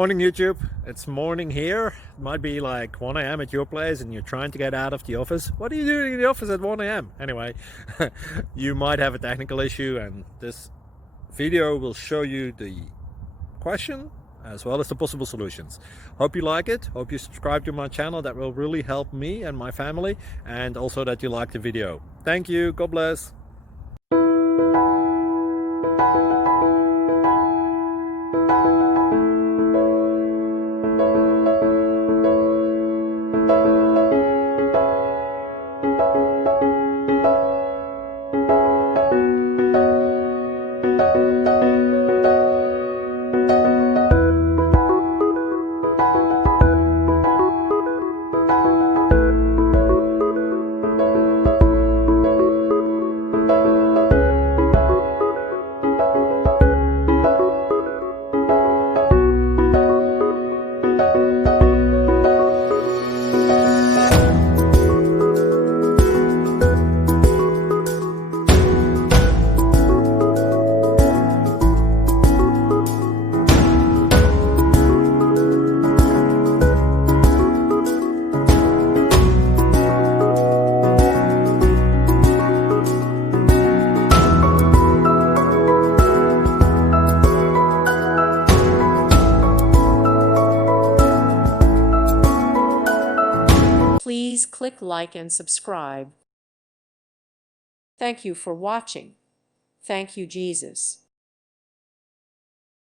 Morning YouTube, it's morning here. It might be like 1 a.m. at your place and you're trying to get out of the office. What are you doing in the office at 1 a.m.? Anyway, you might have a technical issue and this video will show you the question as well as the possible solutions. Hope you like it, hope you subscribe to my channel. That will really help me and my family, and also that you like the video. Thank you, God bless. Please click like and subscribe. Thank you for watching. Thank you, Jesus.